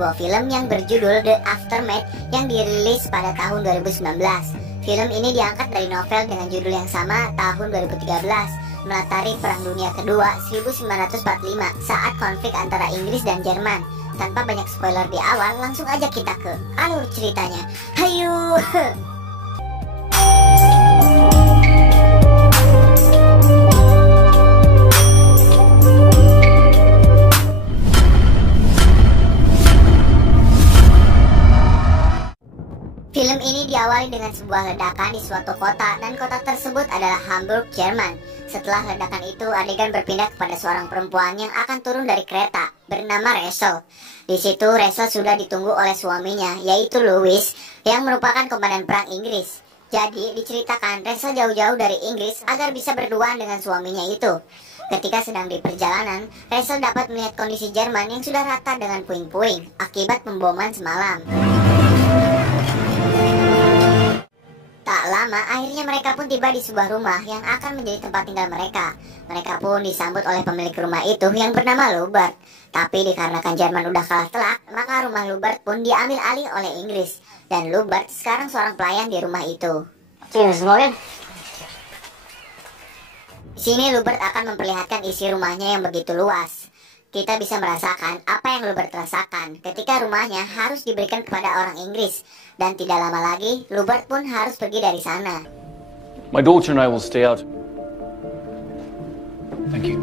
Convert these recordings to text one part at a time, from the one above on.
sebuah film yang berjudul The Aftermath yang dirilis pada tahun 2019. Film ini diangkat dari novel dengan judul yang sama tahun 2013, melatari Perang Dunia Kedua 1945 saat konflik antara Inggris dan Jerman. Tanpa banyak spoiler di awal, langsung aja kita ke alur ceritanya. Hayu! Film ini diawali dengan sebuah ledakan di suatu kota, dan kota tersebut adalah Hamburg, Jerman. Setelah ledakan itu, adegan berpindah kepada seorang perempuan yang akan turun dari kereta, bernama Rachel. Di situ Rachel sudah ditunggu oleh suaminya, yaitu Louis, yang merupakan komandan perang Inggris. Jadi diceritakan Rachel jauh-jauh dari Inggris agar bisa berduaan dengan suaminya itu. Ketika sedang di perjalanan, Rachel dapat melihat kondisi Jerman yang sudah rata dengan puing-puing akibat pemboman semalam. Tak lama, akhirnya mereka pun tiba di sebuah rumah yang akan menjadi tempat tinggal mereka. Mereka pun disambut oleh pemilik rumah itu yang bernama Lubert. Tapi dikarenakan Jerman udah kalah telak, maka rumah Lubert pun diambil alih oleh Inggris. Dan Lubert sekarang seorang pelayan di rumah itu. Di sini Lubert akan memperlihatkan isi rumahnya yang begitu luas. Kita bisa merasakan apa yang Lubert rasakan ketika rumahnya harus diberikan kepada orang Inggris. Dan tidak lama lagi, Lubert pun harus pergi dari sana. My daughter and I will stay out. Thank you.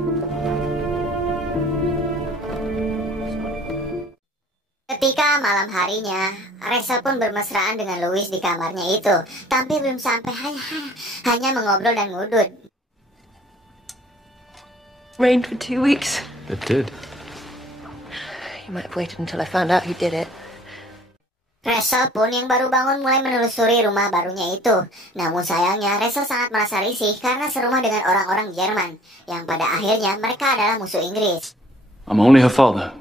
Ketika malam harinya, Rachel pun bermesraan dengan Louis di kamarnya itu. Tapi belum sampai hanya mengobrol dan ngudut. Rained for 2 weeks. It did. You might have waited until I found out who did it. Rachel pun yang baru bangun mulai menelusuri rumah barunya itu. Namun sayangnya Rachel sangat merasa risih karena serumah dengan orang-orang Jerman, yang pada akhirnya mereka adalah musuh Inggris. I'm only her father.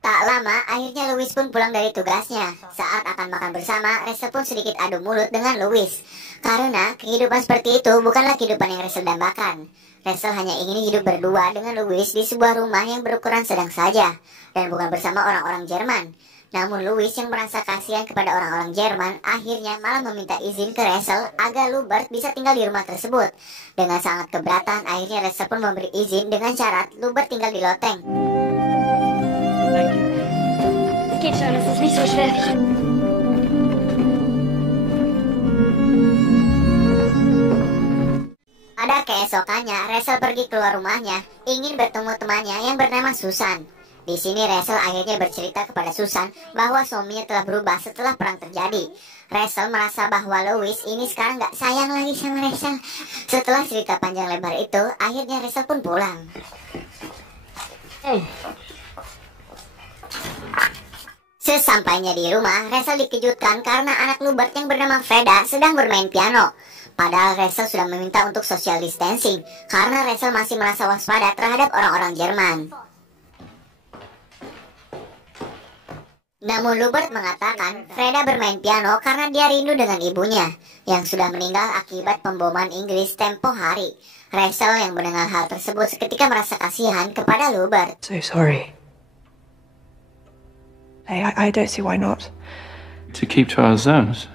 Tak lama, akhirnya Louis pun pulang dari tugasnya. Saat akan makan bersama, Rachel pun sedikit adu mulut dengan Louis. Karena kehidupan seperti itu bukanlah kehidupan yang Rachel dambakan. Rachel hanya ingin hidup berdua dengan Louis di sebuah rumah yang berukuran sedang saja, dan bukan bersama orang-orang Jerman. Namun Louis yang merasa kasihan kepada orang-orang Jerman akhirnya malah meminta izin ke Rachel agar Lubert bisa tinggal di rumah tersebut. Dengan sangat keberatan, akhirnya Rachel pun memberi izin dengan syarat Lubert tinggal di loteng. Pada keesokannya, Rachel pergi keluar rumahnya, ingin bertemu temannya yang bernama Susan. Di sini Rachel akhirnya bercerita kepada Susan bahwa suaminya telah berubah setelah perang terjadi. Rachel merasa bahwa Louis ini sekarang gak sayang lagi sama Rachel. Setelah cerita panjang lebar itu, akhirnya Rachel pun pulang. Sesampainya di rumah, Rachel dikejutkan karena anak Lubert yang bernama Freda sedang bermain piano. Padahal Rachel sudah meminta untuk social distancing karena Rachel masih merasa waspada terhadap orang-orang Jerman. Namun Lubert mengatakan Freda bermain piano karena dia rindu dengan ibunya yang sudah meninggal akibat pemboman Inggris tempo hari. Rachel yang mendengar hal tersebut seketika merasa kasihan kepada Lubert. So sorry. I don't see why not. To keep to ourselves.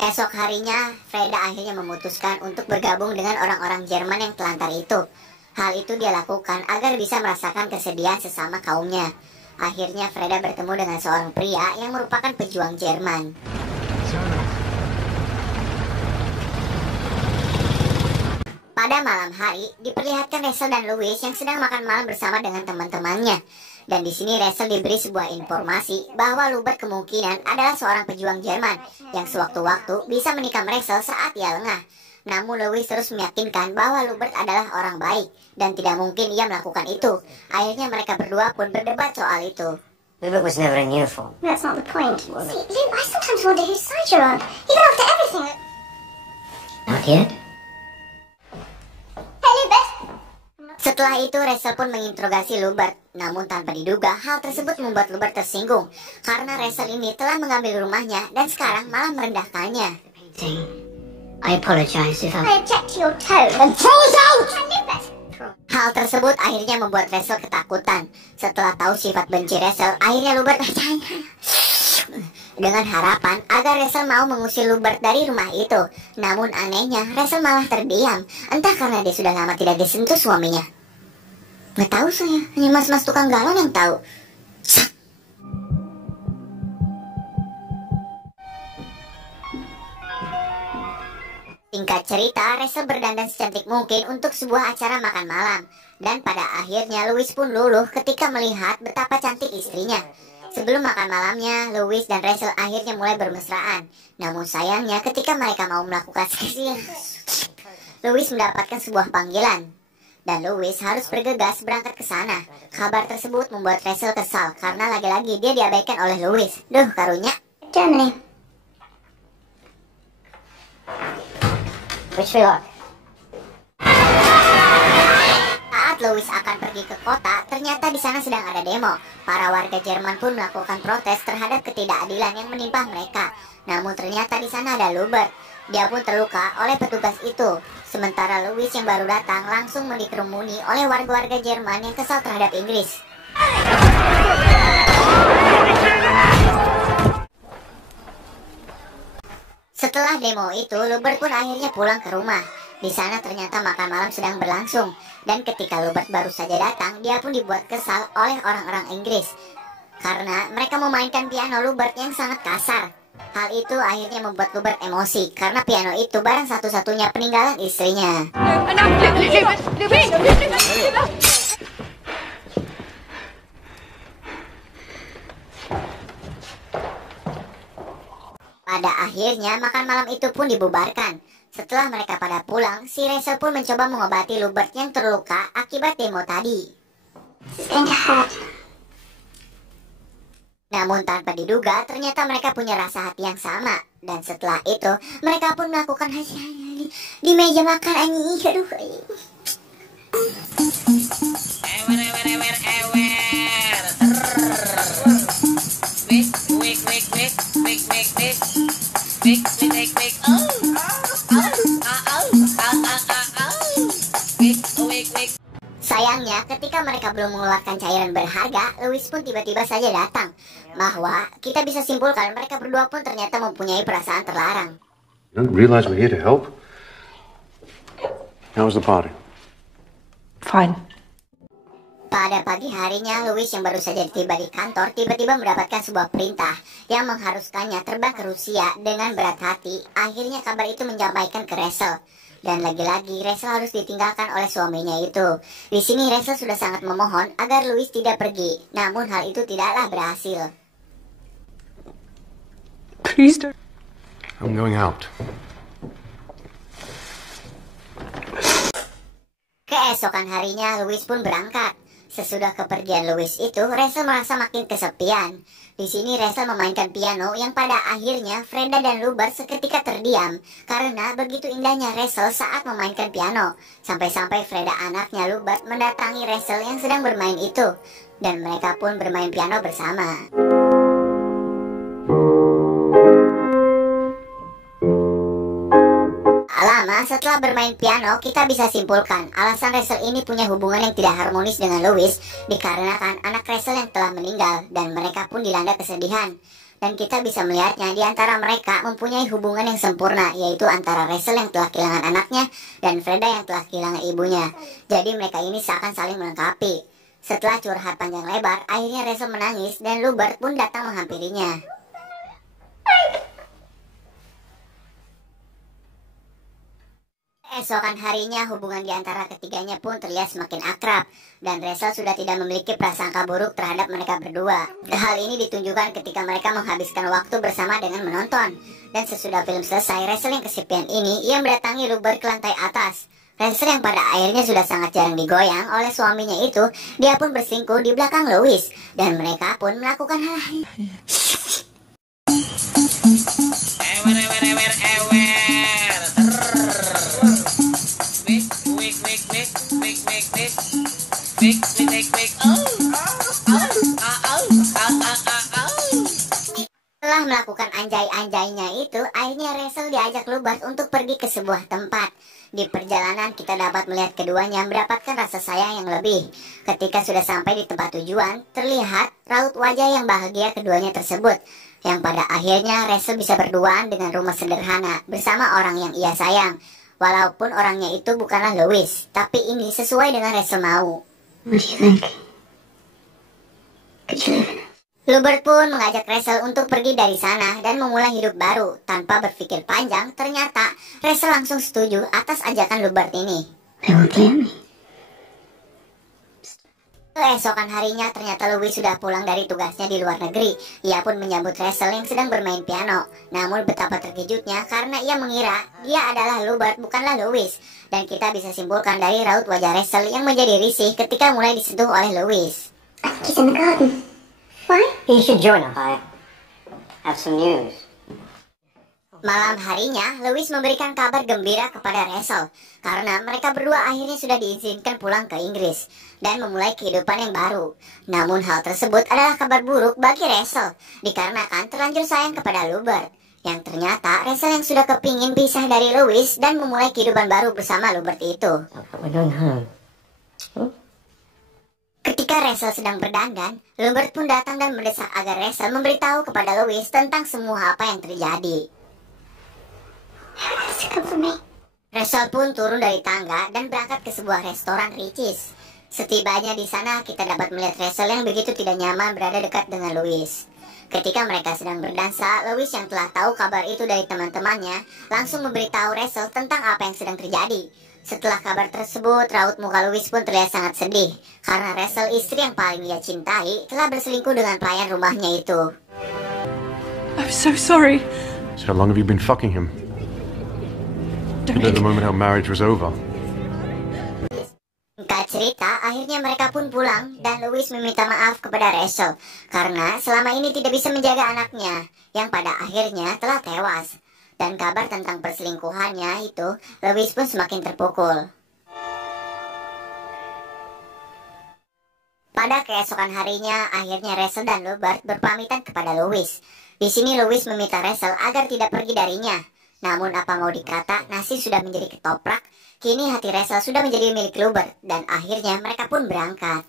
Esok harinya, Freda akhirnya memutuskan untuk bergabung dengan orang-orang Jerman yang telantar itu. Hal itu dia lakukan agar bisa merasakan kesedihan sesama kaumnya. Akhirnya Freda bertemu dengan seorang pria yang merupakan pejuang Jerman. Pada malam hari, diperlihatkan Rachel dan Louis yang sedang makan malam bersama dengan teman-temannya. Dan di sini Rachel diberi sebuah informasi bahwa Lubert kemungkinan adalah seorang pejuang Jerman yang sewaktu-waktu bisa menikam Rachel saat ia lengah. Namun Louis terus meyakinkan bahwa Lubert adalah orang baik dan tidak mungkin ia melakukan itu. Akhirnya mereka berdua pun berdebat soal itu. Lubert was never in uniform. That's not the point. See, Luke, I sometimes wonder whose side you're on. Even after everything. Not yet. Hey, Lubert! Setelah itu Rachel pun menginterogasi Lubert. Namun tanpa diduga, hal tersebut membuat Lubert tersinggung karena Rachel ini telah mengambil rumahnya dan sekarang malah merendahkannya. I apologize if I object to your tone. And throw it out! Hey, Lubert! Hal tersebut akhirnya membuat Rachel ketakutan. Setelah tahu sifat benci Rachel, akhirnya Lubert dengan harapan agar Rachel mau mengusir Lubert dari rumah itu. Namun anehnya Rachel malah terdiam, entah karena dia sudah lama tidak disentuh suaminya. Nggak tahu saya, hanya mas-mas tukang galon yang tahu. Singkat cerita, Rachel berdandan secantik mungkin untuk sebuah acara makan malam. Dan pada akhirnya Louis pun luluh ketika melihat betapa cantik istrinya. Sebelum makan malamnya, Louis dan Rachel akhirnya mulai bermesraan. Namun sayangnya ketika mereka mau melakukan seksi, Louis mendapatkan sebuah panggilan. Dan Louis harus bergegas berangkat ke sana. Kabar tersebut membuat Rachel kesal karena lagi-lagi dia diabaikan oleh Louis. Duh, karunya. Germany. Which we look? Saat Louis akan pergi ke kota, ternyata di sana sedang ada demo. Para warga Jerman pun melakukan protes terhadap ketidakadilan yang menimpa mereka. Namun ternyata di sana ada Lubert. Dia pun terluka oleh petugas itu. Sementara Louis yang baru datang langsung dikerumuni oleh warga-warga Jerman yang kesal terhadap Inggris. Setelah demo itu, Lubert pun akhirnya pulang ke rumah. Di sana ternyata makan malam sedang berlangsung. Dan ketika Lubert baru saja datang, dia pun dibuat kesal oleh orang-orang Inggris. Karena mereka memainkan piano Lubert yang sangat kasar. Hal itu akhirnya membuat Lubert emosi, karena piano itu barang satu-satunya peninggalan istrinya. Pada akhirnya makan malam itu pun dibubarkan. Setelah mereka pada pulang, si Rachel pun mencoba mengobati Lubert yang terluka akibat demo tadi. Namun tanpa diduga, ternyata mereka punya rasa hati yang sama. Dan setelah itu, mereka pun melakukan di meja makan anjing. Aduh. Sayangnya, ketika mereka belum mengeluarkan cairan berharga, Louis pun tiba-tiba saja datang. Bahwa kita bisa simpulkan mereka berdua pun ternyata mempunyai perasaan terlarang. You don't realize we're here to help? How was the party? Fine. Pada pagi harinya, Louis yang baru saja tiba di kantor tiba-tiba mendapatkan sebuah perintah yang mengharuskannya terbang ke Rusia dengan berat hati. Akhirnya kabar itu menyampaikan ke Rachel. Dan lagi-lagi Rachel harus ditinggalkan oleh suaminya itu. Di sini Rachel sudah sangat memohon agar Louis tidak pergi. Namun hal itu tidaklah berhasil. Please don't. I'm going out. Keesokan harinya Louis pun berangkat. Sesudah kepergian Louis itu, Rachel merasa makin kesepian. Di sini Rachel memainkan piano yang pada akhirnya Freda dan Lubert seketika terdiam karena begitu indahnya Rachel saat memainkan piano. Sampai-sampai Freda anaknya Lubert mendatangi Rachel yang sedang bermain itu. Dan mereka pun bermain piano bersama. Lama setelah bermain piano, kita bisa simpulkan alasan Rachel ini punya hubungan yang tidak harmonis dengan Louis dikarenakan anak Rachel yang telah meninggal dan mereka pun dilanda kesedihan. Dan kita bisa melihatnya di antara mereka mempunyai hubungan yang sempurna, yaitu antara Rachel yang telah kehilangan anaknya dan Freda yang telah kehilangan ibunya. Jadi mereka ini seakan saling melengkapi. Setelah curhat panjang lebar, akhirnya Rachel menangis dan Lubert pun datang menghampirinya. Esokan harinya hubungan di antara ketiganya pun terlihat semakin akrab dan Rachel sudah tidak memiliki prasangka buruk terhadap mereka berdua. Hal ini ditunjukkan ketika mereka menghabiskan waktu bersama dengan menonton. Dan sesudah film selesai, Rachel yang kesepian ini ia mendatangi Lubert ke lantai atas. Rachel yang pada akhirnya sudah sangat jarang digoyang oleh suaminya itu, dia pun berselingkuh di belakang Louis dan mereka pun melakukan hal Setelah melakukan anjay-anjaynya itu, akhirnya Rachel diajak Lubert untuk pergi ke sebuah tempat. Di perjalanan kita dapat melihat keduanya mendapatkan rasa sayang yang lebih. Ketika sudah sampai di tempat tujuan, terlihat raut wajah yang bahagia keduanya tersebut. Yang pada akhirnya Rachel bisa berduaan dengan rumah sederhana bersama orang yang ia sayang. Walaupun orangnya itu bukanlah Louis, tapi ini sesuai dengan Rachel mau. What do you think? Could you live in it? Lubert pun mengajak Rachel untuk pergi dari sana dan memulai hidup baru. Tanpa berpikir panjang, ternyata Rachel langsung setuju atas ajakan Lubert ini. They won't blame me. Keesokan harinya ternyata Louis sudah pulang dari tugasnya di luar negeri. Ia pun menyambut Rachel yang sedang bermain piano. Namun betapa terkejutnya karena ia mengira dia adalah Lubert bukanlah Louis. Dan kita bisa simpulkan dari raut wajah Rachel yang menjadi risih ketika mulai disentuh oleh Louis. I think he's in the garden. Why? You should join us. I have some news. Malam harinya, Louis memberikan kabar gembira kepada Rachel karena mereka berdua akhirnya sudah diizinkan pulang ke Inggris dan memulai kehidupan yang baru. Namun hal tersebut adalah kabar buruk bagi Rachel dikarenakan terlanjur sayang kepada Lubert. Yang ternyata Rachel yang sudah kepingin pisah dari Louis dan memulai kehidupan baru bersama Lubert itu. We're going home. Ketika Rachel sedang berdandan, Lubert pun datang dan mendesak agar Rachel memberitahu kepada Louis tentang semua apa yang terjadi. Everything's to come for me. Rachel pun turun dari tangga dan berangkat ke sebuah restoran Ricis. Setibanya di sana, kita dapat melihat Rachel yang begitu tidak nyaman berada dekat dengan Louis. Ketika mereka sedang berdansa, Louis yang telah tahu kabar itu dari teman-temannya langsung memberitahu Rachel tentang apa yang sedang terjadi. Setelah kabar tersebut, raut muka Louis pun terlihat sangat sedih karena Rachel, istri yang paling ia cintai, telah berselingkuh dengan pelayan rumahnya itu. I'm so sorry. So how long have you been fucking him? You know the moment our marriage was over. Singkat cerita, akhirnya mereka pun pulang dan Louis meminta maaf kepada Rachel karena selama ini tidak bisa menjaga anaknya yang pada akhirnya telah tewas. Dan kabar tentang perselingkuhannya itu, Louis pun semakin terpukul. Pada keesokan harinya, akhirnya Rachel dan Lubert berpamitan kepada Louis. Di sini Louis meminta Rachel agar tidak pergi darinya. Namun apa mau dikata, nasi sudah menjadi ketoprak. Kini hati Rachel sudah menjadi milik Lubert dan akhirnya mereka pun berangkat.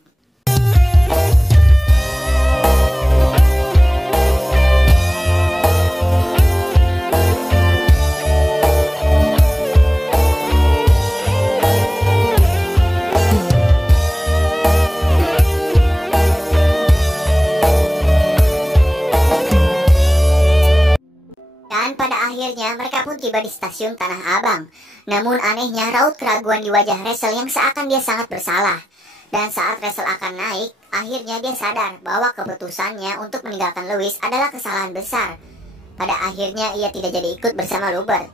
Akhirnya mereka pun tiba di stasiun Tanah Abang. Namun anehnya raut keraguan di wajah Rachel yang seakan dia sangat bersalah. Dan saat Rachel akan naik, akhirnya dia sadar bahwa keputusannya untuk meninggalkan Louis adalah kesalahan besar. Pada akhirnya ia tidak jadi ikut bersama Lubert.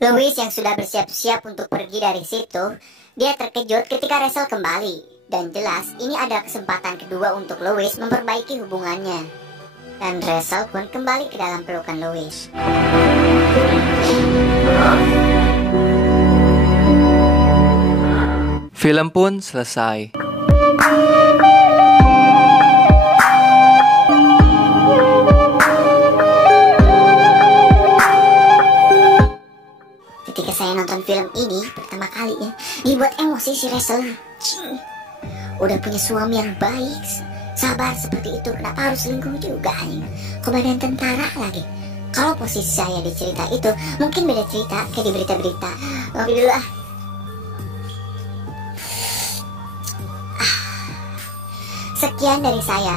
Louis yang sudah bersiap-siap untuk pergi dari situ, dia terkejut ketika Rachel kembali. Dan jelas ini adalah kesempatan kedua untuk Louis memperbaiki hubungannya. Dan Rachel pun kembali ke dalam pelukan Louis. Film pun selesai. Ketika saya nonton film ini pertama kali ya, dibuat emosi si Rachel. Udah punya suami yang baik, sabar seperti itu, kenapa harus selingkuh juga? Komandan tentara lagi. Kalau posisi saya di cerita itu, mungkin beda cerita kayak di berita-berita. Ngopi dulu ah. Sekian dari saya.